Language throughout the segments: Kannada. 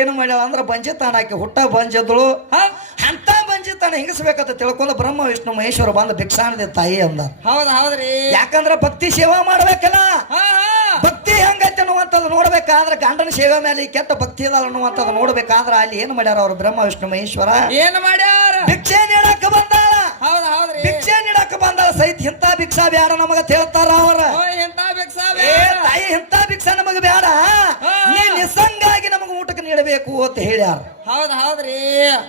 ಏನು ಮಾಡ್ಯಾಳ ಅಂದ್ರ ಬಂಜಿತಾನ ಆಕಿ ಹುಟ್ಟ ಬಂಜದಳು ಅಂತ ಬಂಜಿತಾನ ಹಿಂಗಸ್ಬೇಕಂತ ತಿಳ್ಕೊಂಡ ಬ್ರಹ್ಮ ವಿಷ್ಣು ಮಹೇಶ್ವರ ಬಂದ ಭಿಕ್ಷಾನದೆ ತಾಯಿ ಅಂದ. ಹೌದ್ರಿ. ಯಾಕಂದ್ರ ಭಕ್ತಿ ಸೇವಾ ಮಾಡ್ಬೇಕಲ್ಲ, ಭಕ್ತಿ ಹೆಂಗೈತೆ ಅನ್ನುವಂಥದ್ದು ನೋಡ್ಬೇಕಾದ್ರೆ ಗಂಡನ ಸೇವೆ ಮೇಲೆ ಕೆಟ್ಟ ಭಕ್ತಿ ಅದ ಅನ್ನುವಂಥದ್ದು ನೋಡ್ಬೇಕಾದ್ರ ಅಲ್ಲಿ ಏನ್ ಮಾಡ್ಯಾರ ಅವ್ರು ಬ್ರಹ್ಮ ವಿಷ್ಣು ಮಹೇಶ್ವರ ಏನ್ ಮಾಡ್ಯಾರ? ಭಿಕ್ಷೆ ನೀಡಾಕ ಬಂದಾಳ. ಭಿಕ್ಷೆ ನೀಡಾಕ ಬಂದಾಳ ಸಹಿತ ಇಂಥ ಭಿಕ್ಷಾ ಬ್ಯಾಡ ನಮಗ ಹೇಳ್ತಾರ ಅವ್ರ. ತಾಯಿ ಇಂಥ ಭಿಕ್ಷಾ ನಮಗ ಬ್ಯಾಡ, ನೀ ನಿಸಂಗಾಗಿ ನಮಗ ಊಟಕ್ಕೆ ನೀಡಬೇಕು ಅಂತ ಹೇಳ್ಯಾರ. ಹೌದ್ರಿ.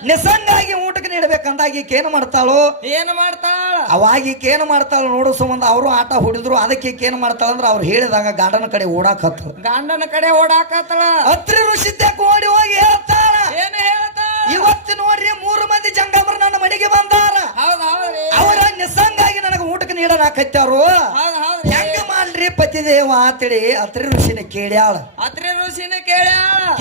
ನಿಸಂಗಾಗಿ ಊಟಕ್ಕೆ ನೀಡಬೇಕಂದಾಗ ಈಕೆ ಏನು ಮಾಡ್ತಾಳು? ಏನು ಮಾಡ್ತಾಳ? ಅವಾಗ ಈಕೆ ಏನು ಮಾಡ್ತಾಳು ನೋಡು ಸಂಬಂಧ ಅವರು ಆಟ ಹೊಡಿದ್ರು. ಅದಕ್ಕೆ ಈಕೆ ಏನು ಮಾಡ್ತಾಳ ಅಂದ್ರೆ ಅವ್ರು ಹೇಳಿದಾಗ ಗಂಡನ ಕಡೆ ಓಡಾಕತ್ತಳು. ಗಂಡನ ಕಡೆ ಓಡಾಕತ್ತಳ. ಅತ್ರಿ ಋಷಿ ಓಡಿ ಹೋಗಿ ಹೇಳ್ತಾಳ, ಏನು ಹೇಳ್ತಾಳ? ಇವತ್ತು ನೋಡ್ರಿ 3 ಮಂದಿ ಜಂಗಮರು ನನ್ನ ಮನೆಗೆ ಬಂದಾರ. ಅವರ ನಿಸಂಗಾಗಿ ನನಗೆ ಊಟಕ್ಕೆ ನೀಡಲಾಕತ್ಯಾರು. ಹೆಂಗ ಮಾಡ್ರಿ ಪತಿದೇವ ಅಂತೇಳಿ ಅತ್ರಿ ಋಷಿನ ಕೇಳ್ಯಾಳ. ಅತ್ರಿ ಋಷಿನ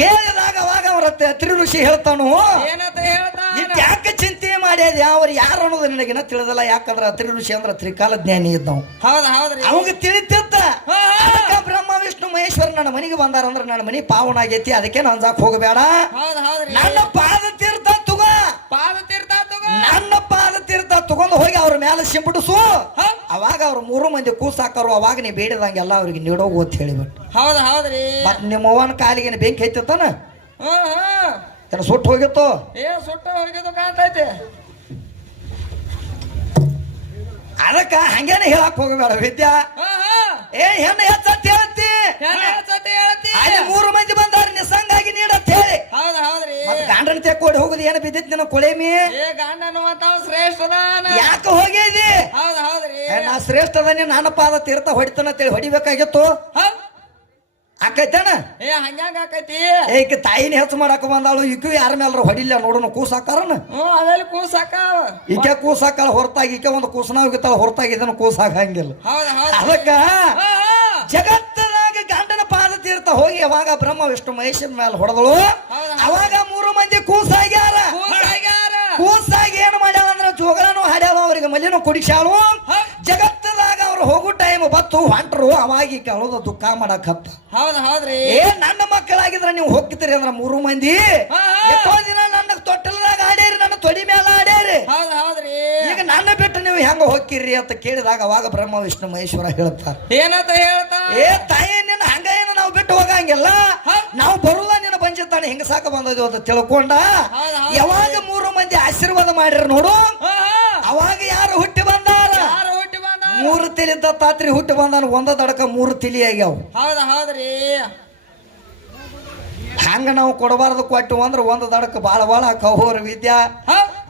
ಕೇಳಿದಾಗ ಅವಾಗ ಅವ್ರ ಅತ್ರಿ ಋಷಿ ಹೇಳ್ತಾನು, ಏನಂತ ಹೇಳ್ತಾನ? ಯಾಕೆ ಚಿಂತೆ ಮಾಡ್ಯದ ಅವ್ರು ಯಾರು ಅನ್ನೋದು ನಿನಗಿನ ತಿಳಿದಲ್ಲ. ಯಾಕಂದ್ರ ಅತ್ರಿ ಋಷಿ ಅಂದ್ರ ತ್ರಿಕಾಲ ಜ್ಞಾನಿ ಇದ್ದವ್. ಅವಾಗ ತಿಳಿತಿದ್ದ. ಬ್ರಹ್ಮ ವಿಷ್ಣು ಮಹೇಶ್ವರ ನನ್ನ ಮನೆಗೆ ಬಂದಾರ ಅಂದ್ರ ನನ್ನ ಮನೆ ಪಾವನ ಆಗೈತಿ, ಅದಕ್ಕೆ ನಂಜಾಕ್ ಹೋಗಬೇಡ. ನನ್ನ ಪಾದ ತೀರ್ಥ ತಗೋ, ನನ್ನ ಪಾದ ತೀರ್ಥ ತಗೊಂಡು ಹೋಗಿ ಅವ್ರ ಮೇಲೆ ಸಿಂಬಿಡಿಸು. ಅವಾಗ ಅವ್ರ 3 ಮಂದಿ ಕೂಸಾಕರು. ಅವಾಗ ನೀ ಬೇಡಿದಂಗೆಲ್ಲ ಅವ್ರಿಗೆ ನೀಡೋಗು ಅಂತ ಹೇಳಿಬಿಟ್ಟು. ಮತ್ ನಿಮ್ಮ ಅವ್ವನ ಕಾಲಿಗೆ ಬೆಂಕಿ ಹೈತಾನ ಸುಟ್ಟು ಹೋಗಿತ್ತು. ಸುಟ್ಟು ಹೋಗಿತ್ತು ಕಾಣ್ತೈತೆ. ಅದಕ್ಕ ಹಂಗೇನೆ ಹೇಳಕ್ ಹೋಗಬೇಡ ವಿದ್ಯಾ. ಹೆಣ್ಣು ಹೆಚ್ಚತ್ ಹೇಳ್ತಿ. ಅಲ್ಲಿ 3 ಮಂದಿ ಬಂದಾರ ನಿಸಂಗಾಗಿ ನೀಡತ್ ಹೇಳಿ. ಗಂಡನ ತೆಕ್ಕೋಡಿ ಹೋಗುದು ಏನು ಬಿದ್ದಿತ್ ನಿನ್ನ ಕೊಳೆಮಿ? ಶ್ರೇಷ್ಠ ಯಾಕೆ ಹೋಗಿದಿ? ನಾ ಶ್ರೇಷ್ಠ ಅದಾನೆ, ನನ್ನ ಪಾದ ತೀರ್ಥ ಹೊಡಿತಾನ ಅಂತೇಳಿ ಹೊಡಿಬೇಕಾಗಿತ್ತು. ಆಕೈತೇನ? ಹಂಗ್ಯಾಂಗ ಆಕೈತಿ? ಏಕೆ ತಾಯಿನ ಹೆಚ್ಚು ಮಾಡಾಕ ಬಂದಾಳು. ಈಕೆ ಯಾರ ಮೇಲ್ರ ಹೊಡಿಲ್ಲ ನೋಡೋಣ. ಕೂಸಾಕಾರನ ಅವೆಲ್ಲ ಕೂಸಾಕ. ಈಕೆ ಕೂಸಾಕಲ್ಲ ಹೊರತಾಗಿ ಈಕೆ ಒಂದು ಕೂಸನ ಹೋಗಿತ್ತಾಳ ಹೊರತಾಗಿ ಇದನ್ನ ಕೂಸಾಕಂಗಿಲ್ಲ. ಅದಕ್ಕ ಜಗತ್ತದಾಗ ಗಂಡನ ಪಾದ ತೀರ್ಥ ಹೋಗಿ ಅವಾಗ ಬ್ರಹ್ಮ ವಿಷ್ಣು ಮಹೇಶ್ವರ ಮೇಲೆ ಹೊಡೆದಳು. ಅವಾಗ 3 ಮಂದಿ ಕೂಸಾಗ್ಯಾರ. ಕೂಸಾಗಿ ಏನ್ ಮಾಡ್ಯಾಳ ಅಂದ್ರ ಜೋಗಳನು ಹಾಡ್ಯಾವ, ಅವ್ರಿಗೆ ಮಲ್ಲಿನೂ ಕುಡಿಸಾಳು. ಜಗತ್ತದಾಗ ಅವ್ರು ಹೋಗೋ ಟೈಮ್ ಬತ್ತು ಹೊಂಟ್ರು. ಅವಾಗ ಕೇಳೋದು ದುಃಖ ಮಾಡಕತ್ತ. ನನ್ನ ಮಕ್ಕಳಾಗಿದ್ರ ನೀವು ಹೋಗ್ತೀರಿ ಅಂದ್ರ 3 ಮಂದಿ ಎಷ್ಟೋ ದಿನ ನನ್ನ ತೊಟ್ಟಲದಾಗ ಆಡೇರಿ, ನನ್ನ ತೊಡಿ ಮೇಲೆ ಆಡೇರಿ. ಈಗ ನನ್ನ ಬಿಟ್ಟು ನೀವು ಹೆಂಗ ಹೋಗ್ತೀರಿ ಅಂತ ಕೇಳಿದಾಗ ಅವಾಗ ಬ್ರಹ್ಮ ವಿಷ್ಣು ಮಹೇಶ್ವರ ಹೇಳ್ತಾರ. ಏನಂತ ಹೇಳ್ತಾ? ತಾಯಿ ನಿನ್ನ ಹಂಗ ಏನು ನಾವು ಬಿಟ್ಟು ಹೋಗಂಗಿಲ್ಲ, ನಾವು ಬರುದ ನಿನ್ನ ಬಂಜಿತಾನೆ ಹಿಂಗ ಸಾಕ ಬಂದದ್ದು ಅಂತ ತಿಳ್ಕೊಂಡ. ಯಾವಾಗ 3 ಮಂದಿ ಆಶೀರ್ವಾದ ಮಾಡಿರ ನೋಡು, ಅವಾಗ ಯಾರು ಹುಟ್ಟಿ ಬಂದಾರ? 3 ತಲಿಂದ ತಾತ್ರಿ ಹುಟ್ಟಿ ಬಂದಾನ. ಒಂದ ದಡಕ 3 ತಲಿ ಆಗ್ಯಾವ. ಹಂಗ ನಾವು ಕೊಡಬಾರ್ದು. ಕೊಟ್ಟು ಅಂದ್ರ ಒಂದ್ ದಡಕ ಬಾಳ ಬಾಳ ಕಹೋರ ವಿದ್ಯಾ.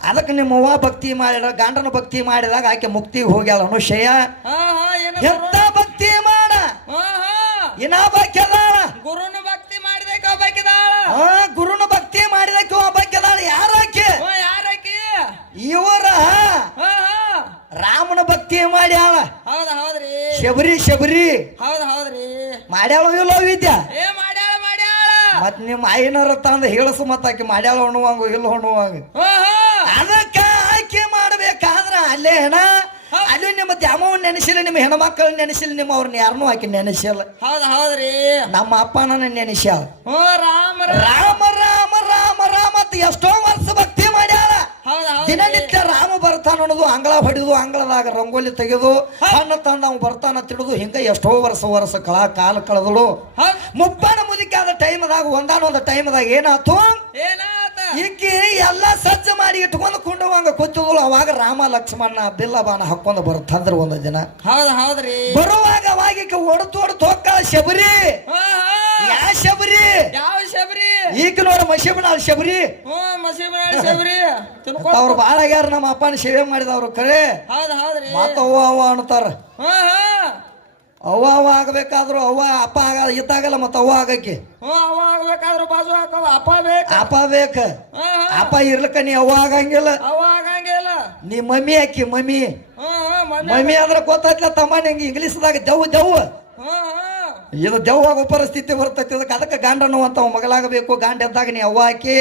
ಅದಕ್ಕೆ ನಿಮ್ಮ ಅವ್ವ ಭಕ್ತಿ ಮಾಡಿದ, ಗಂಡನ ಭಕ್ತಿ ಮಾಡಿದಾಗ ಆಕೆ ಮುಕ್ತಿಗೆ ಹೋಗ್ಯಾಳ ಅನುಶಯ. ಎಂತ ಭಕ್ತಿ ಮಾಡ ಇನ್ನ ಬಾಕ್ಯದಾಳ. ಗುರುನ ಭಕ್ತಿ ಮಾಡಿದಕ್ಕೆ ಒಬ್ಬಾಕಿದಾಳ. ಗುರುನ ಭಕ್ತಿ ಮಾಡಿದಕ್ಕೆ ಒಬ್ಬಾಕಿದಾಳ. ಯಾರಾಕೆ? ಇವರ ರಾಮನ ಭಕ್ತಿ ಮಾಡ್ಯಾಳ. ಶಬರಿ ಮಾಡ್ಯಾಳ ಇಲ್ಲೋ ವಿದ್ಯಾ? ಮತ್ ನಿಮ್ಮ ಐನರ ತಂದ ಹೇಳಸು ಮತ್ತ ಆಕೆ ಮಾಡ್ಯಾಳ ಹೊಣ್ಣುವಂಗ ಇಲ್ಲ ಹೊಣ್ಣುವಂಗ. ಅದಕ್ಕ ಆಕೆ ಮಾಡ್ಬೇಕಾದ್ರ ಅಲ್ಲೇ ಹೆಣ ಅಲ್ಲಿ ನಿಮ್ಮ ದ್ಯಾಮವನ್ನ ನೆನೆಸಿಲ್ಲ, ನಿಮ್ಮ ಹೆಣ್ಮಕ್ಕಳನ್ನ ನೆನೆಸಿಲ್ಲ, ನಿಮ್ಮ ಅವ್ರನ್ನ ಯಾರನ್ನೂ ಆಕೆ ನೆನೆಸಿಲ್ಲ. ನಮ್ಮ ಅಪ್ಪ ನನ್ನ ನೆನೆಸ್ಯಾಳ. ರಾಮ ರಾಮ ರಾಮ ರಾಮ ರಾಮ ಅಂತ ಎಷ್ಟೋ ವರ್ಷ ಭಕ್ತಿ ಮಾಡ್ಯಾಳ. ದಿನನಿತ್ಯ ರಾಮ ಬರ್ತಾನ ಅನ್ನೋದು ಅಂಗಳ ಹೊಡಿದು, ಅಂಗಳದಾಗ ರಂಗೋಲಿ ತೆಗೆದು ಹಣ್ಣು ತಂದ ಅವ್ ಬರ್ತಾನ ತಿಡುದು, ಹಿಂಗ ಎಷ್ಟೋ ವರ್ಷ ಕಾಲ ಕಳೆದಳು. ಮುಪ್ಪನ ಮುದಿಕಾದ ಟೈಮ್ದಾಗ ಒಂದಾನೊಂದು ಟೈಮ್ದಾಗ ಏನಾತು? ಈಕಿ ಎಲ್ಲಾ ಸಜ್ಜ ಮಾಡಿ ಇಟ್ಕೊಂಡು ಕುಂಡುವಂಗ ಕೂತಿದ್ಳು. ಅವಾಗ ರಾಮ ಲಕ್ಷ್ಮಣ ಬಿಲ್ಲ ಬಾಣ ಹಾಕೊಂಡ್ ಬರ್ತಂದ್ರ ಒಂದ್ ದಿನ. ಬರುವಾಗ ಅವಾಗ ಈಕೆ ಒಡತು ಹೋಗ್ತಾಳ ಶಬರಿ. ಯಾವ ಶಬರಿ? ಈಗ ನೋಡ ಮಸೀಬನಾಳ್ ಶಬರಿ. ಅವ್ರು ಬಾಳ ಆಗ್ಯಾರ. ನಮ್ಮ ಅಪ್ಪನ ಸೇವೆ ಮಾಡಿದವ್ರು ಕರೆ ಮತ್ತ ಅವ್ವ ಅನ್ನತಾರ. ಅವ್ವ ಆಗ್ಬೇಕಾದ್ರು ಅವ್ವ ಅಪ್ಪ ಇತ್ತಾಗಲ್ಲ, ಮತ್ತ ಅವ್ವ ಆಗಕ್ಕೆ ಅಪ್ಪ ಬೇಕ. ಅಪ್ಪ ಇರ್ಲಕ್ಕ ನೀ ಅವ್ವ ಆಗಂಗಿಲ್ಲ. ನೀ ಮಮ್ಮಿ ಹಾಕಿ ಮಮ್ಮಿ ಅಂದ್ರೆ ಗೊತ್ತಾಯ್ತಲ್ಲ ತಮ್ಮ. ನಿಂಗೆ ಇಂಗ್ಲೀಷ್ದಾಗ ದೆವ್ವ ಇದು ದೆವ್ವಾಗ ಪರಿಸ್ಥಿತಿ ಬರ್ತೈತಿ. ಅದಕ್ಕೆ ಗಂಡನು ಅಂತ ಮಗಳಾಗಬೇಕು. ಗಂಡ ಎದ್ದಾಗ ನೀ ಅವ್ವ ಹಾಕಿ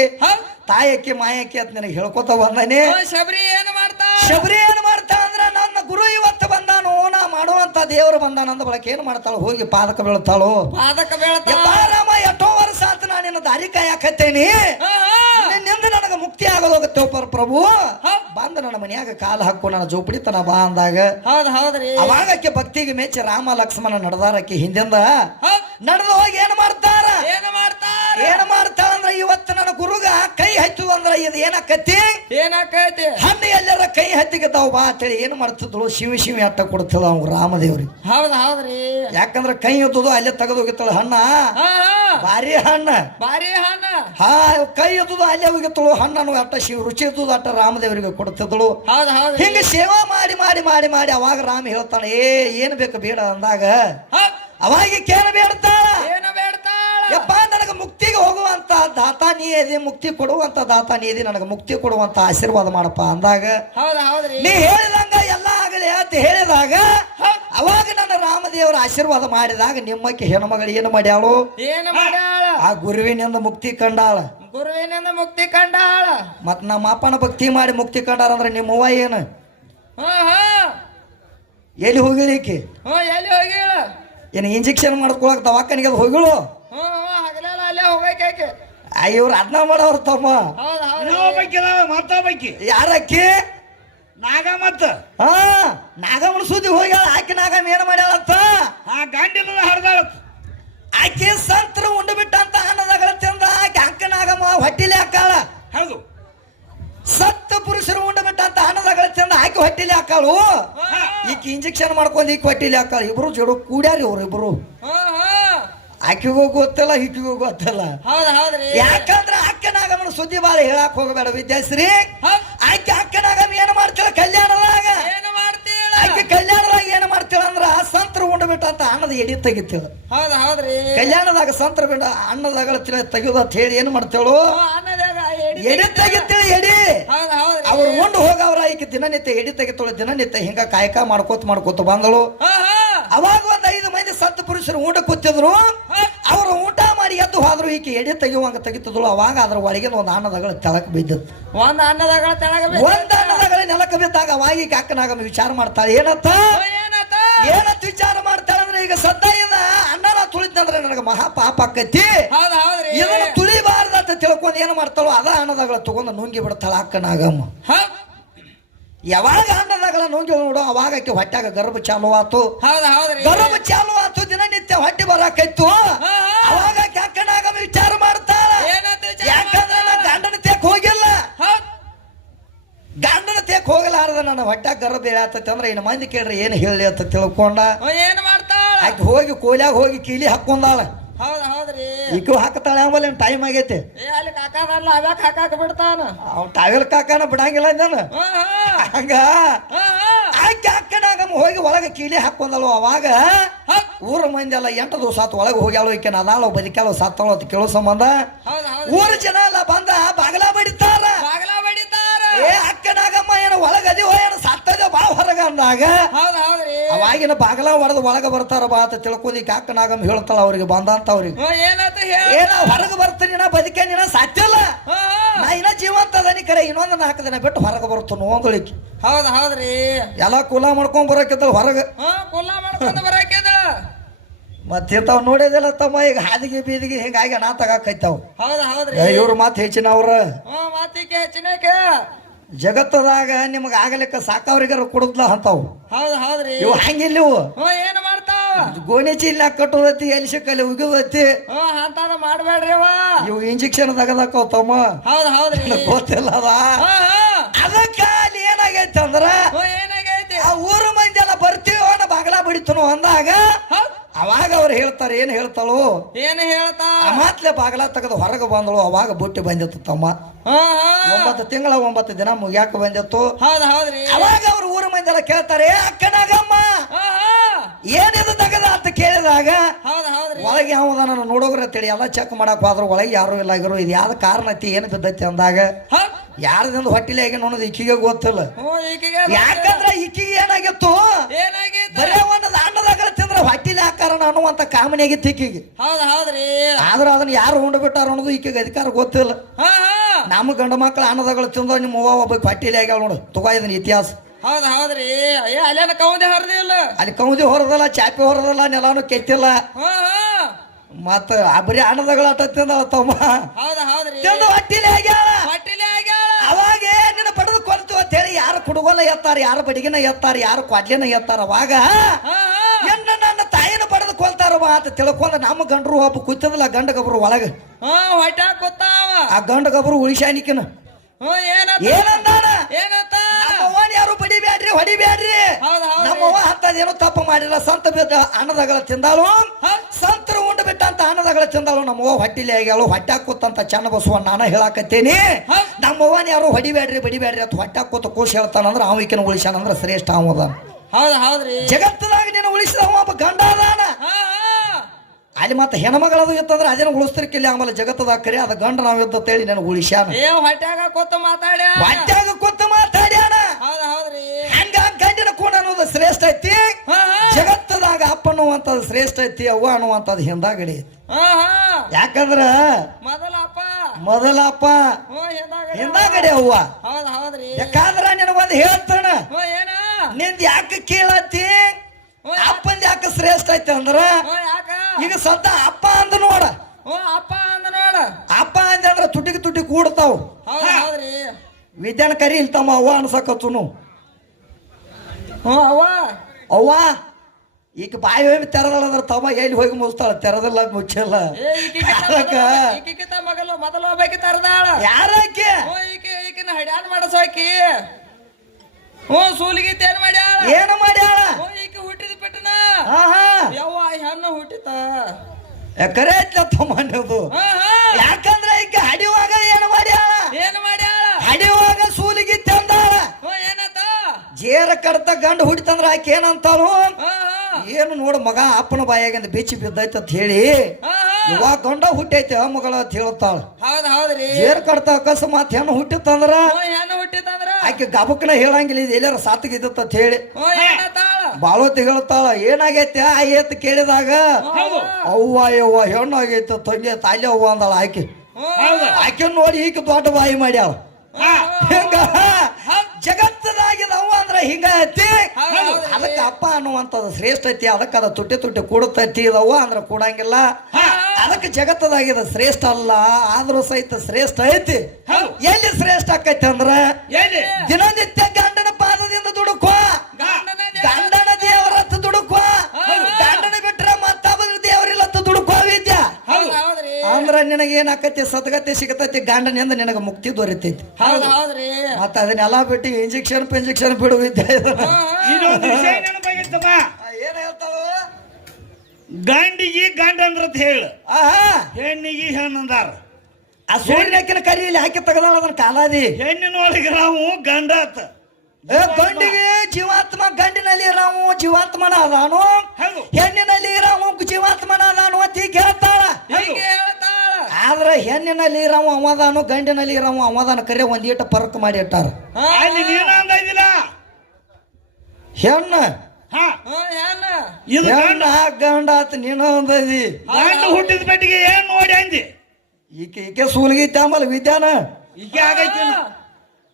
ತಾಯಿ ಅಕ್ಕಿ ಮಾಯ ಅಕ್ಕಿ ಅಂತ ನಿನಗೆ ಹೇಳ್ಕೊತ ಬಂದಾನೆ. ಶಬರಿ ಏನ್ ಮಾಡ್ತಾ ಅಂದ್ರ ನನ್ನ ಗುರು ಇವತ್ತು ಬಂದಾನು, ನಾ ಮಾಡುವಂತ ದೇವರು ಬಂದಾನ ಅಂದ ಬಳಕ ಏನ್ ಮಾಡ್ತಾಳು? ಹೋಗಿ ಪಾದಕ ಬೀಳ್ತಾಳು. ಪಾದಕ ಬೀಳ್ತಾಳ. ರಾಮ ಎಷ್ಟೋ ವರ್ಷ ಆತ ನಾ ನಿನ್ನ ದಾರಿ ಕಾಯಕತ್ತೇನಿ ನಿನ್ನಿಂದ ನನಗ ಮುಕ್ತಿ ಆಗೋದೋಗತ್ತೆ ಪ್ರಭು ಬಂದ ನನ್ನ ಮನ್ಯಾಗ ಕಾಲು ಹಾಕು ನನ್ನ ಜೋಪಡಿತನ ಬಾ ಅಂದಾಗ ಹೌದ್ ಹೌದ್ರಿ ಅವಾಗಕ್ಕೆ ಭಕ್ತಿಗೆ ಮೆಚ್ಚಿ ರಾಮ ಲಕ್ಷ್ಮಣ ನಡೆದಾರಕ್ಕೆ ಹಿಂದಿಂದ ನಡೆದು ಹೋಗಿ ಏನ್ ಮಾಡ್ತಾರ ಏನ್ ಮಾಡ್ತಾಳ ಅಂದ್ರ ಇವತ್ತು ನನ್ನ ಗುರುಗ ಕೈ ಹಚ್ಚುದು ಅಂದ್ರ ಇದು ಏನಾಕತಿ ಏನಾಕೈತಿ ಹಣ್ಣು ಎಲ್ಲರ ಕೈ ಹತ್ತಿಗೆದ್ದಾವ ಬಾ ಅಂತೇಳಿ ಏನ್ ಮಾಡ್ತಿದ್ಳು ಶಿವ ಶಿವಿ ಅಟ್ಟ ಕೊಡ್ತಿಲ್ಲ ಅವ್ನು ರಾಮದೇವ್ರಿ ಹೌದ್ ಹೌದ್ರಿ ಯಾಕಂದ್ರ ಕೈ ಎತ್ತದು ಅಲ್ಲೇ ತೆಗೆದೋಗಿತ್ತಳ ಹಣ್ಣ ಭಾರಿ ಹಣ್ಣ ಹಾ ಕೈ ಎತ್ತದು ಅಲ್ಲೇ ಹೋಗಿತ್ತಳು ಹಣ್ಣನ್ನು ಅಟ್ಟ ಶಿವ ರುಚಿ ಎತ್ತದು ಅಟ್ಟ ರಾಮದೇವರಿಗೆ ಕೊಡ್ತಿದ್ದಳು ಹಿಂಗ ಸೇವಾ ಮಾಡಿ ಮಾಡಿ ಮಾಡಿ ಮಾಡಿ ಅವಾಗ ರಾಮ ಹೇಳ್ತಾನೆ ಏನ್ ಬೇಕು ಬೇಡ ಅಂದಾಗ ಅವಾಗ ಕೇಳ ಬೇಡ್ತಾಳ ಯಪ್ಪ ನನಗ ಮುಕ್ತಿಗೆ ಹೋಗುವಂತ ದಾತ ನೀ ಇದೆ ಮುಕ್ತಿ ಕೊಡುವಂತ ದಾತ ನೀ ಇದೆ ನನಗ ಮುಕ್ತಿ ಕೊಡುವಂತ ಆಶೀರ್ವಾದ ಮಾಡಪ್ಪ ಅಂದಾಗ ನೀ ಹೇಳಿದಂಗ ಎಲ್ಲ ಆಗಲಿ ಅಂತ ಹೇಳಿದಾಗ ಅವಾಗ ನನ್ನ ರಾಮದೇವರ ಆಶೀರ್ವಾದ ಮಾಡಿದಾಗ ನಿಮ್ಮಕ್ಕೆ ಹೆಣ್ಮಗಳು ಏನು ಮಾಡ್ಯಾಳು ಆ ಗುರುವಿನಿಂದ ಮುಕ್ತಿ ಕಂಡಾಳ ಮತ್ ನಮ್ಮ ಅಪ್ಪನ ಭಕ್ತಿ ಮಾಡಿ ಮುಕ್ತಿ ಕಂಡಾರ ಅಂದ್ರೆ ನಿಮ್ಮವ್ವ ಏನು ಎಲ್ಲಿ ಹೋಗಿಳಿಕೆ ಏನು ಇಂಜೆಕ್ಷನ್ ಮಾಡ್ಕೊಳಕ್ ದವಾಖಾನಿಗೆ ಅದು ಹೋಗಿಳು ಇವ್ರು ಅದನ್ನ ಮಾಡವ್ರ ತಮ್ಮ ಯಾರಕ್ಕಿ ನಾಗ ಮತ್ತ ನಾಗಮ್ಮನ ಸುದ್ದಿ ಹೋಗ್ಯಾಳ ಆಕಿ ನಾಗಮ್ಮ ಏನ್ ಮಾಡ್ಯಾಳತ್ತ ಗಾಂಡಿನ ಹರಿದಾಳ ಆಕಿ ಸಂತ್ರ ಉಂಡು ಬಿಟ್ಟಂತ ಅನ್ನದಾಗಳ ತಿಂದ ಆಕಿ ಅಕ್ಕ ನಾಗಮ್ಮ ಹೊಟ್ಟಿಲಿ ಹಾಕಾಳ ಹೌದು ಸತ್ತ ಪುರುಷರು ಉಂಡು ಬಿಟ್ಟಂತ ಅನ್ನದಾಗಳ ತಿಂದ ಆಕಿ ಹೊಟ್ಟಿಲಿ ಹಾಕಾಳು ಈಕಿ ಇಂಜೆಕ್ಷನ್ ಮಾಡ್ಕೊಂಡ್ ಈಕಿ ಹೊಟ್ಟಿಲಿ ಹಾಕಾಳ ಇಬ್ರು ಜೋಡು ಕೂಡ್ಯಾರಿ ಅವ್ರು ಇಬ್ರು ಆಕಿಗೂ ಗೊತ್ತಿಲ್ಲ ಈಕಿಗೂ ಗೊತ್ತಿಲ್ಲ ಯಾಕಂದ್ರ ಅಕ್ಕನಾಗಮ್ಮನ ಸುದ್ದಿ ಬಾಳ ಹೇಳಕ್ ಹೋಗಬೇಡ ವಿದ್ಯಾಶ್ರೀ ಆಕೆ ಅಕ್ಕನಾಗಮ್ಮ ಏನ್ ಮಾಡ್ತಾಳ ಕಲ್ಯಾಣದಾಗ ಆಕೆ ಕಲ್ಯಾಣದಾಗ ಏನ್ ಮಾಡ್ತಾಳ ಅಂದ್ರ ಸಂತ್ರ ಉಂಡು ಬಿಟ್ಟಂತ ಅನ್ನದ ಎಡಿ ತೆಗಿತಾಳ ಕಲ್ಯಾಣದಾಗ ಸಂತ್ರ ಬಿಟ್ಟ ಅನ್ನದಾಗ ತೆಗೆದು ಅಂತ ಹೇಳಿ ಏನ್ ಮಾಡ್ತಾಳು ಎಡಿ ತೆಗಿತಾಳ ಎಡಿ ಅವ್ರು ಉಂಡು ಹೋಗವ್ರ ಈಕೆ ದಿನನಿತ್ಯ ಎಡಿ ತೆಗಿತಾಳು ದಿನನಿತ್ಯ ಹಿಂಗ ಕಾಯಕ ಮಾಡ್ಕೋತ ಬಂದಳು ಅವಾಗ ಒಂದ್ 5 ಮಂದಿ ಸತ್ತ ಪುರುಷರು ಊಟ ಕೂತಿದ್ರು ಅವರು ಊಟ ಮಾಡಿ ಎದ್ದು ಹೋದ್ರು ಈಕೆ ಎಡೆ ತೆಗೆಯುವಂಗ ತೆಗಿತಿದ್ರು ಅವಾಗ ಅದ್ರ ಒಳಗಿನ ಒಂದು ಅನ್ನದಗಳ ತೆಳಕ್ ಬಿದ್ದತ್ತು ಒಂದ್ ಅನ್ನದಗಳ ನೆಲಕ್ಕೆ ಬಿದ್ದಾಗ ಅವಾಗ ಈಕೆ ಅಕ್ಕನಾಗಮ್ಮ ವಿಚಾರ ಮಾಡ್ತಾಳೆ ಏನಂತ ವಿಚಾರ ಮಾಡ್ತಾಳೆ ಅಂದ್ರೆ ಈಗ ಸದ್ದ ಅನ್ನನ ತುಳಿದ್ನಂದ್ರೆ ನನಗೆ ಮಹಾ ಪಾಪ ಆಕತಿ ಇದನ್ನು ತುಳಿಬಾರ್ದ ಅಂತ ತಿಳ್ಕೊಂಡು ಏನ್ ಮಾಡ್ತಾಳೋ ಅದ ಅನ್ನದಗಳ ತಗೊಂಡು ನುಂಗಿ ಬಿಡ್ತಾಳ ಅಕ್ಕನಾಗಮ್ಮ ಯಾವಾಗ ಅನ್ನದಾಗಳ ನುಂಗಿ ನೋಡು ಅವಾಗ ಆಕೆ ಹೊಟ್ಟಾಗ ಗರ್ಭ ಚಾಲು ಆತು ಗರ್ಭ ಚಾಲು ಆತು ದಿನನಿತ್ಯ ಹೊಟ್ಟೆ ಬರಾಕೈತು ಅವಾಗ ಅಕ್ಕನಾಗಮ್ಮ ವಿಚಾರ ಮಾಡ್ತಾಳ ಯಾಕಂದ್ರೆ ನಾನು ಗಂಡನ ತೇಕ್ ಹೋಗಿಲ್ಲ ಗಂಡನ ತೇಕ್ ಹೋಗಲಾರದ ನನ್ನ ಹೊಟ್ಟಾಗ ಗರ್ಭ ಆತೈತಿ ಅಂದ್ರೆ ಇನ್ನು ಮಂದಿ ಕೇಳ್ರಿ ಏನು ಹೇಳಿ ಅಂತ ತಿಳ್ಕೊಂಡ ಏನ್ ಮಾಡ್ತಾಳ ಆಕೆ ಹೋಗಿ ಕೋಲ್ಯಾಗ ಹೋಗಿ ಕೀಲಿ ಹಾಕೊಂಡಾಳ ಈಗೂ ಹಾಕತಾಳೆ ಆಮೇಲೆ ಟೈಮ್ ಆಗೈತಿ ಅಲ್ಲಿ ಕಾಕಲ್ಲ ಅವ್ಯಾಕ ಹಾಕಾಕ ಬಿಡ್ತಾನ ಅವ್ ಟಾವೆಲ್ ಕಾಕನ ಬಿಡಂಗಿಲ್ಲ ನಾನು ಹಂಗ ಆಕೆ ಅಕ್ಕನಾಗಮ್ಮ ಹೋಗಿ ಒಳಗೆ ಕೀಲಿ ಹಾಕೊಂಡಳು ಅವಾಗ ಊರ ಮಂದಿ ಎಲ್ಲ 8 ದಿವಸ ಆತು ಒಳಗೆ ಹೋಗ್ಯಾಳು ಈಕೆ ಅದಾಳು ಬದುಕ್ಯಾಳು ಸತ್ತಾಳು ಅಂತ ಕೇಳೋ ಸಂಬಂಧ ಊರ ಜನ ಎಲ್ಲ ಬಂದ ಬಾಗಲ ಬಡಿತಾರ ಅಕ್ಕನಾಗಮ್ಮ ಏನೋ ಒಳಗದಿ ಏನೋ ಸತ್ತದ ಬಾ ಹೊರಗ ಅಂದಾಗ ಅವಾಗಿನ ಬಾಗಲ ಹೊಡೆದು ಒಳಗ ಬರ್ತಾರ ಬಾ ಅಂತ ತಿಳ್ಕೊಂಡಿ ಅಕ್ಕನಾಗಮ್ಮ ಹೇಳ್ತಾಳ ಅವ್ರಿಗೆ ಬಂದಂತ ಅವ್ರಿಗೆ ಏನ ಹೊರಗೆ ಬರ್ತೀನಿ ನಾ ಬದುಕೇನಿನ ಸಾಧ್ಯಲ್ಲ ನಾ ಇನ್ನ ಜೀವಂತ ಅದನಿ ಕರೆ ಇನ್ನೊಂದು 4 ದಿನ ಬಿಟ್ಟು ಹೊರಗೆ ಬರ್ತಾನು ಒಂದೊಳಿಕೆ ಎಲ್ಲ ಕುಲ ಮಾಡ್ಕೊಂಡ್ ಬರಕಿದ್ದಳು ಹೊರಗೆ ಮತ್ತೆ ತಾವ್ ನೋಡಿದಿಲ್ಲ ತಮ್ಮ ಈಗ ಹಾದಿಗೆ ಬೀದಿಗೆ ಹಿಂಗಾಗಿ ನಾ ತಗಾಕೈತಾವ್ ಇವ್ರ ಮಾತು ಹೆಚ್ಚಿನ ಅವ್ರ ಜಗತ್ತದಾಗ ನಿಮಗ ಆಗಲಿಕ್ಕ ಸಾಕವ್ರಿಗಾರ ಕೊಡುದ್ಲ ಅಂತಾವ್ ಇವು ಹಂಗಿಲ್ಲ ಇವು ಏನ್ ಮಾಡ್ತಾವ ಗೋಣಿ ಚೀಲ ಕಟ್ಟೋದತ್ತಿ ಎಲ್ಲಿ ಸಿಕ್ಕಲ್ಲಿ ಉಗಿದತ್ತಿ ಮಾಡ್ಬೇಡ್ರಿ ಇವು ಇಂಜೆಕ್ಷನ್ ತಗದಾಕವ್ ತಮ್ಮ ಗೊತ್ತಿಲ್ಲ ಅದಕ್ಕ ಅಲ್ಲಿ ಏನಾಗೈತಿ ಅಂದ್ರ ಆ ಊರು ಮಂದಿ ಎಲ್ಲ ಬರ್ತೀವೋ ಬಾಗಲ ಬಡಿತನು ಅಂದಾಗ ಅವಾಗ ಅವ್ರು ಹೇಳ್ತಾರೆ ಏನ್ ಹೇಳ್ತಾಳು ಮಾತ್ಲೆ ಬಾಗಲ ತೆಗೆದು ಹೊರಗೆ ಬಂದಳು ಅವಾಗ ಬುಟ್ಟಿ ಬಂದಿತ್ತು ತಮ್ಮ 9 ತಿಂಗಳ 9 ದಿನ ಮುಗ್ಯಾಕ ಬಂದಿತ್ತು ಅವಾಗ ಅವ್ರ ಊರ ಮಂದಿ ಎಲ್ಲ ಕೇಳ್ತಾರೆ ಅಕ್ಕನಾಗಮ್ಮ ಏನಿದು ತಗದ ಅಂತ ಕೇಳಿದಾಗ ಒಳಗೆ ಯಾವ್ದ ನಾನು ನೋಡೋಗ್ರ ತಿಳಿ ಎಲ್ಲ ಚೆಕ್ ಮಾಡಕ್ ಹೋದ್ರು ಒಳಗೆ ಯಾರು ಇಲ್ಲ ಆಗಿರೋ ಇದು ಯಾವ್ದು ಕಾರಣ ಐತಿ ಏನು ಬಿದ್ದೈತಿ ಅಂದಾಗ ಯಾರದಿಂದ ಹೊಟ್ಟಿಲೆ ಆಗಿ ನೋಡೋದು ಈಕಿಗೆ ಗೊತ್ತಿಲ್ಲ ಯಾಕಂದ್ರ ಈಕಿಗೆ ಏನಾಗಿತ್ತು ಬರೇ ಒಂದು ಅನ್ನದಾಗ ತಿಂದ್ರ ಹೊಟ್ಟಿಲೆ ಹಾಕಾರ ಅನ್ನುವಂತ ಕಾಮನಿ ಆಗಿತ್ತು ಈಕಿಗೆ ಆದ್ರ ಅದನ್ನ ಯಾರು ಉಂಡು ಬಿಟ್ಟಾರ ಅನ್ನೋದು ಈಕಿಗೆ ಅಧಿಕಾರ ಗೊತ್ತಿಲ್ಲ ನಮ್ಮ ಗಂಡ ಮಕ್ಕಳ ಅನ್ನದಾಗಳು ತಿಂದ ನಿಮ್ಮ ಅವ್ವ ಒಬ್ಬ ಹೊಟ್ಟಿಲೆ ಆಗ್ಯಾವ ನೋಡು ತಗೋ ಇದನ್ನ ಇತಿಹಾಸ ಅಲ್ಲಿ ಕೌದಿ ಹೊರದಿಲ್ಲ ಅಲ್ಲಿ ಕೌದಿ ಹೊರದಲ್ಲ ಚಾಪಿ ಹೊರದಲ್ಲ ನೆಲಾನು ಕೆತ್ತಿಲ್ಲ ಮತ್ತ ಬರೀ ಅನ್ನದಗಳ ಆಟ ತಿಂದಳ ತಮ್ಮ ಹೌದ್ರಿ ತಿಂದು ಹೊಟ್ಟಿಲೆ ಆಗ್ಯಾಳ ಹೊಟ್ಟಿಲೆ ಆಗ್ಯಾಳ ಅವಾಗ ನಿನ್ನ ಪಡೆದು ಕೊಲ್ತು ಅಂತ ಹೇಳಿ ಯಾರು ಕುಡುಗೋಲ ಎತ್ತಾರ ಯಾರು ಬಡಿಗಿನ ಎತ್ತಾರ ಯಾರು ಕ್ವಾಡ್ಲಿನ ಎತ್ತಾರ ಅವಾಗ ಎನ್ನ ನನ್ನ ತಾಯಿನ ಪಡೆದು ಕೊಲ್ತಾರವ ಅಂತ ತಿಳ್ಕೊಂಡ ನಮ್ಮ ಗಂಡ್ರು ಒಬ್ಬ ಕೂತದಲ್ಲ ಗಂಡ ಗಬ್ರು ಒಳಗ ಹೊಟ್ಯಾಗ ಕೂತಾವ ಆ ಗಂಡ ಗಬ್ರು ಉಳಿಸಾನಿಕಿನ ಏನಂದಾನ ಏನಂತ ನಮ್ಮವ್ವನ ಯಾರು ಬಡಿಬ್ಯಾಡ್ರಿ ಹೊಡಿಬ್ಯಾಡ್ರಿ ನಮ್ಮವ್ವ ಅಂತದೇನು ತಪ್ಪು ಮಾಡಿಲ್ಲ ಸಂತ ಬಿದ್ದ ಅನ್ನದಗಳ ತಿಂದಾಳು ಸಂತರ ಉಂಡು ಬಿಟ್ಟಂತ ಅನ್ನದಗಳ ತಿಂದಾಳು ನಮ್ಮವ್ವ ಹೊಟ್ಟಿಲೆ ಆಗ್ಯಾಳು ಹೊಟ್ಯಾಗ ಕೂತಂತ ಚನ್ನ ಬಸವಣ್ಣ ನಾನು ಹೇಳಾಕತ್ತೇನಿ ನಮ್ಮವ್ವನ ಯಾರು ಹೊಡಿಬ್ಯಾಡ್ರಿ ಬಡಿಬ್ಯಾಡ್ರಿ ಅಂತ ಹೊಟ್ಯಾಗ ಕೂತ ಕೂಸ್ ಹೇಳ್ತಾನಂದ್ರ ಅವಿಕಿನ ಉಳಿಸ್ಯಾನಂದ್ರ ಶ್ರೇಷ್ಠ ಅವದ ಹೌದ್ರಿ ಜಗತ್ತದಾಗ ನೀನು ಉಳಿಸಿದವ ಒಬ್ಬ ಗಂಡ ಅದಾನ ಅಲ್ಲಿ ಮತ್ತೆ ಹೆಣ್ಮಗಳದು ಇತ್ತಂದ್ರೆ ಅದೇನು ಉಳಿಸ್ತಿರ್ಕಿಲ್ಲ ಆಮೇಲೆ ಜಗತ್ತದಾಗ ಕರಿ ಅದ ಗಂಡ ನಾವ್ ಇದ್ದತ್ತೇಳಿ ನಾನು ಉಳಿಸ್ಯಾನ ಹೊಟ್ಯಾಗ ಕೂತ ಮಾತಾಡ್ಯ ಹೊಟ್ಯಾಗ ಕೂತ ಮಾತಾಡ್ಯಾನ ಹೌದ್ರಿ ಹಂಗ ಗಂಡಿನ ಕೂಡ ಅನ್ನೋದು ಶ್ರೇಷ್ಠ ಐತಿ ಜಗತ್ತದಾಗ ಅಪ್ಪ ಅನ್ನುವಂಥದ್ದು ಶ್ರೇಷ್ಠ ಐತಿ ಅವ್ವ ಅನ್ನುವಂಥದ್ದು ಹಿಂದಾಗಡಿ ಐತಿ ಯಾಕಂದ್ರ ಮೊದಲ ಅಪ್ಪ ಹಿಂದಾಗಡಿ ಅವ್ವ ಹೌದ್ರಿ ಯಾಕಂದ್ರ ನಿನಗೊಂದು ಹೇಳ್ತಾನ ಏನ ನಿಂದ ಯಾಕೆ ಕೇಳತ್ತಿ ಅಪ್ಪಂದ ಯಾಕೆ ಶ್ರೇಷ್ಠ ಐತಿ ಅಂದ್ರ ಈಗ ಸದ್ದ ಅಪ್ಪ ಅಂದ ನೋಡ ಅಪ್ಪ ಅಂದ ನೋಡ ಅಪ್ಪ ಅಂದ ಅಂದ್ರ ತುಟಿಗೆ ಕೂಡ್ತಾವ ಹೌದ್ರಿ ವಿದ್ಯಾನ ಕರಿ ಇಲ್ತಮ್ಮ ಅವ್ವ ಅನ್ಸಕತ್ತುನು ಅವ್ವ ಈಗ ಬಾಯಿ ಹೋಗಿ ತೆರದಳಂದ್ರ ತಮ್ಮ ಎಲ್ಲಿ ಹೋಗಿ ಮುಚ್ತಾಳ ತೆರದಲ್ಲ ಮುಚ್ಚಲ್ಲ ಮೊದಲು ಹೋಗ್ಬೇಕಿ ತರದಾಳ ಯಾರಕ್ಕೆ ಈಕಿನ ಹಡ್ಯಾನ್ ಮಾಡಸೋಕಿ ಸೂಲಿಗೀತ ಏನು ಮಾಡ್ಯಾಳ ಈಕೆ ಹುಟ್ಟಿದ ಬಿಟ್ಟನ ಯವ್ವ ಹೆಣ್ಣು ಹುಟ್ಟಿತ ಕರೆ ಐತ್ಲ ತಮ್ಮ ನೀವು ಯಾಕಂದ್ರೆ ಈಗ ಹಡಿಯುವಾಗ ಏನು ಮಾಡ್ಯಾಳ ಹಡಿಯುವಾಗ ಸೂಲಿಗೆ ತಂದಾಳ ಏನಂತ ಜೇರ ಕಡ್ತ ಗಂಡು ಹುಟ್ಟಿತಂದ್ರ ಆಕೆ ಏನಂತಾಳು ಏನು ನೋಡು ಮಗ ಅಪ್ಪನ ಬಾಯಾಗಿಂದ ಬೆಚ್ಚಿ ಬಿದ್ದೈತೆ ಅಂತ ಹೇಳಿ ಇವಾಗ ಗಂಡ ಹುಟ್ಟೈತೆ ಮಗಳ ಅಂತ ಹೇಳ್ತಾಳ ಹೌದ್ರಿ ಜೇರ್ ಕಡ್ತ ಅಕಸ್ಮಾತ್ ಹೆಣ್ಣು ಹುಟ್ಟಿತ್ತಂದ್ರ ಹೆಣ್ಣು ಹುಟ್ಟಿತಂದ್ರ ಆಕೆ ಗಬಕ್ನ ಹೇಳಂಗಿಲ್ಲ ಇದು ಎಲ್ಲಾರ ಸಾತಿಗಿದ್ದ ಅಂತ ಹೇಳಿ ಬಾಳೋತಿ ಹೇಳ್ತಾಳ ಏನಾಗೈತೆ ಆ ಏತ್ ಕೇಳಿದಾಗ ಅವ್ವ ಯವ್ವ ಹೆಣ್ಣು ಆಗೈತ ತಂಗಿ ತಾಲಿ ಅವ್ವ ಅಂದಾಳ ಆಕೆ ನೋಡಿ ಈಗ ದೊಡ್ಡ ಬಾಯಿ ಮಾಡ್ಯಾಳ ಹಿಂಗ ಜಗತ್ತದಾಗಿದ ಅವ್ವ ಅಂದ್ರ ಹಿಂಗ ಐತಿ ಅದಕ್ಕೆ ಅಪ್ಪ ಅನ್ನುವಂಥದ್ದು ಶ್ರೇಷ್ಠ ಐತಿ ಅದಕ್ಕೆ ಅದ ತುಟ್ಟಿ ಕೂಡುತ್ತೈತಿ ಇದವ್ವ ಅಂದ್ರ ಕೂಡಂಗಿಲ್ಲ ಅದಕ್ಕೆ ಜಗತ್ತದಾಗಿದ ಶ್ರೇಷ್ಠ ಅಲ್ಲ ಆದ್ರೂ ಸಹಿತ ಶ್ರೇಷ್ಠ ಐತಿ ಎಲ್ಲಿ ಶ್ರೇಷ್ಠ ಆಕೈತಿ ಅಂದ್ರ ದಿನನಿತ್ಯ ಗಂಡನ ಪಾದದಿಂದ ದುಡುಕುವ ಗಂಡನ ದೇವರತ್ತ ದುಡುಕುವ ಗಂಡನ ಬಿಟ್ರ ಮತ್ತೊಬ್ಬ ದೇವರಿಲ್ಲತ್ತ ದುಡುಕುವ ವಿದ್ಯಾ ಅಂದ್ರ ನಿನಗೇನಾಕತಿ ಸದ್ಗತಿ ಸಿಗತೈತಿ ಗಂಡನಿಂದ ನಿನಗ ಮುಕ್ತಿ ದೊರೆತೈತಿ ಮತ್ತ ಅದನ್ನೆಲ್ಲ ಬಿಟ್ಟು ಇಂಜೆಕ್ಷನ್ ಬಿಡು ವಿದ್ಯಾ ಏನ್ ಹೇಳ್ತಾಳು ಗಂಡಿಗೆ ಗಂಡ ಅಂದ್ರ ಹೇಳು ಹೆಣ್ಣಿಗೆ ಹೆಣ್ಣಂದಾರ ಆ ಸೂರ್ಯನಕ್ಕಿನ ಕರಿಯಲ್ಲಿ ಹಾಕಿ ತೆಗದಾಳ ಅದನ್ನ ಕಾಲಾದಿ ಹೆಣ್ಣಿನ ಒಳಗೆ ನಾವು ಗಂಡ ಆತ ಗಂಡಿಗೆ ಜೀವಾತ್ಮ ಗಂಡಿನಲ್ಲಿ ಇರಾವು ಜೀವಾತ್ಮನ ಅದಾನು ಹೆಣ್ಣಿನಲ್ಲಿ ಇರಾವು ಜೀವಾತ್ಮನ ಅದಾನು ಅಂತ ಈಗ ಹೇಳ್ತಾಳ ಆದ್ರ ಹೆಣ್ಣಿನಲ್ಲಿ ಇರಾವು ಅವದಾನು ಗಂಡಿನಲ್ಲಿ ಇರಾವು ಅವದಾನ ಕರೆ ಒಂದೀಟ ಪರಕ್ ಮಾಡಿ ಇಟ್ಟಾರ ಹೆಣ್ಣ ಹೆಣ್ಣ ಗಂಡ ಆತ ನೀನು ಅಂದದಿ ಗಂಡು ಹುಟ್ಟಿದ ಬೆಟ್ಟಿಗೆ ಏನ್ ನೋಡಿ ಅಂದಿ ಈಕೆ ಸೂಲಿಗಿತ್ತ ಆಮೇಲೆ ವಿದ್ಯಾನ ಈಕೆ ಆಗೈತಿ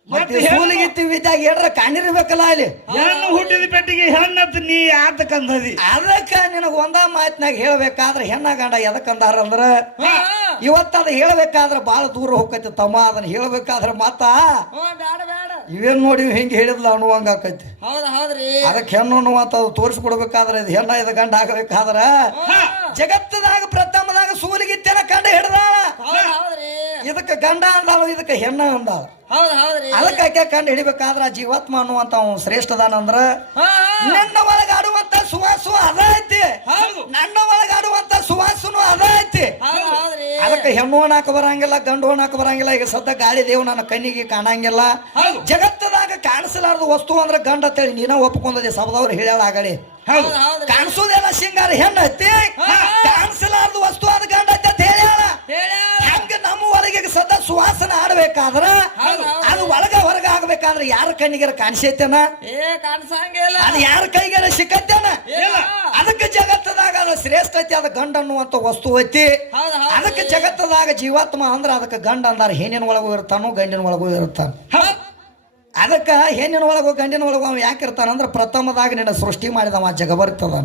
ಮತ್ತೆ ಸೂಲಿಗಿತ್ತಿ ವಿದ್ಯಾಗ ಏನ್ರ ಕಾಣಿರ್ಬೇಕಲ್ಲ ಅಲ್ಲಿ ಹೆಣ್ಣು ಹುಟ್ಟಿದ ಬೆಟ್ಟಿಗೆ ಹೆಣ್ಣತ್ ನೀ ಯಾತಕಂದದಿ ಅದಕ್ಕ ನಿನಗ ಒಂದ ಮಾತಿನಾಗ ಹೇಳ್ಬೇಕಾದ್ರ ಹೆಣ್ಣ ಗಂಡ ಎದಕ್ಕಂದಾರ ಅಂದ್ರ ಇವತ್ತದ ಹೇಳ್ಬೇಕಾದ್ರ ಬಾಳ ದೂರ ಹೋಗೈತಿ ತಮ್ಮ ಅದನ್ನ ಹೇಳ್ಬೇಕಾದ್ರ ಮತ್ತ ಇವೇನ್ ನೋಡಿ ಹೆಂಗ್ ಹೇಳಿದ್ಲ ಅನ್ನುವಂಗ ಆಕೈತಿ ಅದಕ್ಕೆ ಹೆಣ್ಣು ಅನ್ನುವಂಥದ್ದು ತೋರಿಸ್ಕೊಡ್ಬೇಕಾದ್ರೆ ಇದು ಹೆಣ್ಣ ಇದು ಗಂಡ ಆಗಬೇಕಾದ್ರ ಜಗತ್ತದಾಗ ಪ್ರಥಮದಾಗ ಸೂಲಿಗಿತ್ತೇನ ಕಂಡ ಹಿಡ್ದಾಳ ಇದಕ್ಕ ಗಂಡ ಅಂದಾಳು ಇದಕ್ಕ ಹೆಣ್ಣ ಅಂದಾಳ ಅದಕ್ಕೆ ಆಕೆ ಕಂಡು ಹಿಡಿಬೇಕಾದ್ರ ಜೀವಾತ್ಮ ಅನ್ನುವಂತ ಶ್ರೇಷ್ಠದಾನಂದ್ರ ನನ್ನ ಒಳಗಾಡುವಂತ ಸುವಾಸು ಅದ ಐತಿ ನನ್ನ ಒಳಗಾಡುವಂತ ಸುವಾಸನು ಅದ ಐತಿ ಅದಕ್ಕೆ ಹೆಣ್ಣು ಹಾಕ ಬರಂಗಿಲ್ಲ ಗಂಡು ಹಾಕ ಬರಂಗಿಲ್ಲ ಈಗ ಸದ್ದ ಗಾಳಿ ದೇವ್ ನನ್ನ ಕಣ್ಣಿಗೆ ಕಾಣಂಗಿಲ್ಲ ಜಗತ್ತದಾಗ ಕಾಣಿಸಲಾರ್ದ ವಸ್ತು ಅಂದ್ರೆ ಗಂಡ ಅಂತೇಳಿ ನೀನ ಒಪ್ಕೊಂಡದಿ ಸಬದವ್ರು ಹೇಳ್ಯಾಳ ಆಗಡಿ ಕಾಣಿಸೋದೆಲ್ಲ ಸಿಂಗಾರ ಹೆಣ್ಣು ಐತಿ ಕಾಣಿಸಲಾರ್ದ ವಸ್ತು ಅದ ಗಂಡ ಅಂತ ಹೇಳ್ಯಾಳ ಹಂಗ ನಮ್ಮ ಒಳಗೆ ಸದಾ ಸುವಾಸನ ಆಡ್ಬೇಕಾದ್ರ ಅದು ಒಳಗ ಹೊರಗ ಆಗ್ಬೇಕಾದ್ರೆ ಯಾರ ಕಣ್ಣಿಗಾರ ಕಾಣಿಸೈತೇನ ಅದು ಯಾರ ಕೈಗಾರ ಸಿಕ್ಕತ್ತೇನ ಅದಕ್ಕೆ ಜಗತ್ತದಾಗ ಅದು ಶ್ರೇಷ್ಠ ಐತಿ ಅದ ಗಂಡ ಅನ್ನುವಂತ ವಸ್ತು ಐತಿ ಅದಕ್ಕೆ ಜಗತ್ತದಾಗ ಜೀವಾತ್ಮ ಅಂದ್ರ ಅದಕ್ಕೆ ಗಂಡ ಅಂದಾರ ಹೆಣ್ಣಿನ ಒಳಗೂ ಇರ್ತಾನು ಗಂಡಿನ ಒಳಗೂ ಇರ್ತಾನ ಅದಕ್ಕ ಹೆಣ್ಣಿನ ಒಳಗೂ ಗಂಡಿನ ಒಳಗೂ ಅವ ಯಾಕಿರ್ತಾನಂದ್ರ ಪ್ರಥಮದಾಗ ನಿನ್ನ ಸೃಷ್ಟಿ ಮಾಡಿದವ ಜಗ ಬರ್ತದ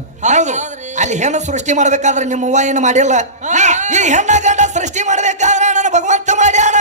ಅಲ್ಲಿ ಹೆಣ್ಣು ಸೃಷ್ಟಿ ಮಾಡ್ಬೇಕಾದ್ರೆ ನಿಮ್ಮ ಅವ್ವ ಏನು ಮಾಡಿಲ್ಲ. ಈ ಹೆಣ್ಣ ಗಂಡ ಸೃಷ್ಟಿ ಮಾಡ್ಬೇಕಾದ್ರೆ ನನ್ನ ಭಗವಂತ ಮಾಡ್ಯಾನ.